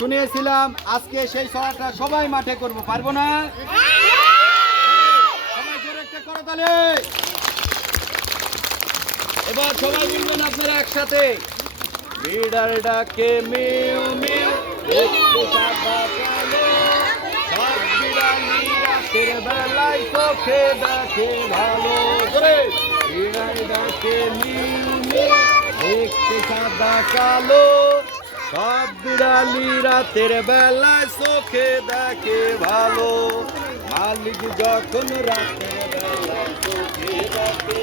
শুনিয়েছিলাম আজকে সেই ছড়াটা সবাই মাঠে করব, পারবো না? সবাই জোরে একটা করতালি। এবার সবাই বলবেন আপনারা একসাথে, বিড়াল ডাকে মিউ মিউ, একটু সাদা কালো, সব বিড়ালি রাতের বেলায় চোখে দেখে ভালো। জোরে, বিড়াল ডাকে মিউ মিউ, একটু সাদা কালো, সব বিড়ালি রাতের বেলায় চোখে দেখে ভালো। মালিক যখন রাতের বেলায় চোখে দেখে